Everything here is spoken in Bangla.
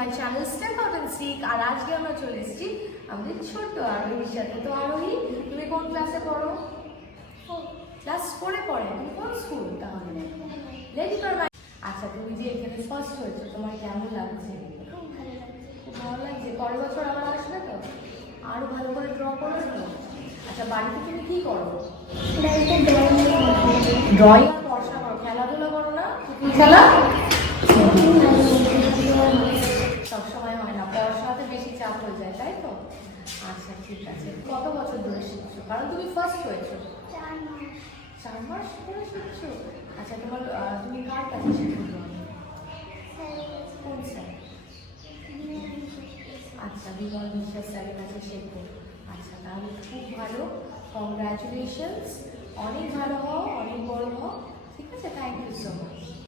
My channel step up and seek. আর আজকে আমরা চলে এসেছি আমাদের ছোট্ট আরোহীর সাথে। তো আরোহী, তুমি কোন ক্লাসে পড়ো? ক্লাস 4-এ পড়ে। তুমি কোন স্কুল তাহলে? লেডি পারমাই। আচ্ছা, তুমি যে এখানে ফার্স্ট হয়েছো, তোমার কেমন লাগছে? খুব ভালো লাগছে। পরের বছর আবার আসবে তো? আরো ভালো করে ড্র করবে তো? আচ্ছা, বাড়িতে তুমি কি করো? ড্রয়িং আর পড়াশোনা করো। খেলাধুলা করো না? খেলা সবসময় হয় না, পড়াশোনাতে বেশি চাপ হয়ে যায়, তাই তো? আচ্ছা, ঠিক আছে। কত বছর ধরে শিখছো? কারণ তুমি ফার্স্ট হয়েছো। 4 মাস ধরে শিখছো? আচ্ছা, তুমি কার কাছে শিখছো? কোন স্যার? আচ্ছা, বিমল বিশ্বাস স্যারের কাছে শেখো। আচ্ছা, তাহলে খুব ভালো। কংগ্রাচুলেশনস। অনেক ভালো হও, অনেক বড় হও। ঠিক আছে, থ্যাংক ইউ সো মাচ।